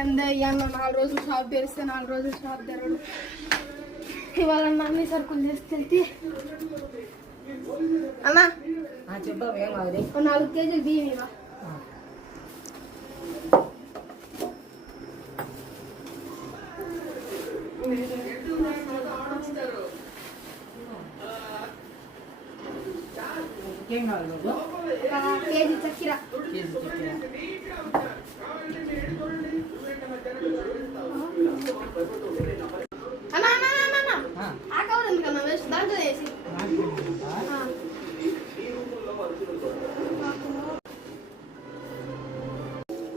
ఏందే అన్న 4 రోజులు షాప్ తెరిస్తే 4 రోజులు షాప్ తెరవడు. ఇవాళ అన్ని సరుకులు తీసుకెళ్తే అన్నా చెప్పు ఏం కావాలి 4 కేజీలు బియ్యం ఇవా. ఏం కావాలి కేజీ చక్కెర. అన్నా అన్నా అన్నా అన్నా ఆ కవర్ ఎందుకన్నా వేస్ట్ దాంట్లో వేసి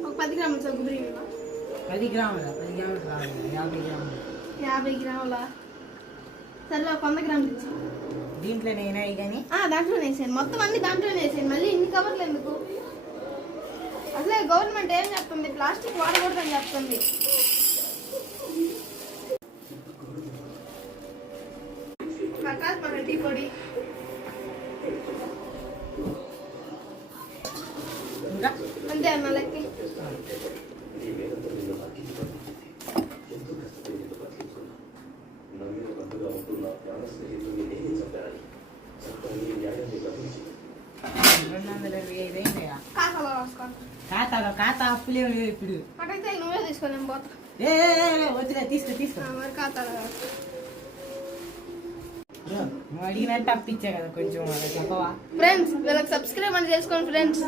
ఒక 10 గ్రాముల సగ్గు బియ్యం ఇవా. 10 గ్రాముల 10 గ్రాములు కావాలి 50 గ్రాములు 50 గ్రాముల సరే ఒక 100 గ్రాములు ఇచ్చి దీంట్లో నేనే కానీ దాంట్లోనే వేసాను. మొత్తం అన్ని దాంట్లోనే వేసాను. మళ్ళీ ఇన్ని కవర్లు ఎందుకు? అసలే గవర్నమెంట్ ఏం చెప్తుంది, ప్లాస్టిక్ వాడకూడదని చెప్తుంది. మన టీ పొడి అంతే అన్న లెక్క. ఖాతా అప్పులే ఇప్పుడు అటైతే నువ్వే తీసుకో, నేను పోతా. వద్దులే తీసుకో మరి ఖాతాలో నువ్వు అడిగినట్టు అప్పిచ్చా కదా కొంచెం చెప్పవా ఫ్రెండ్స్. వీళ్ళకి సబ్స్క్రైబ్ అని చేసుకోండి ఫ్రెండ్స్.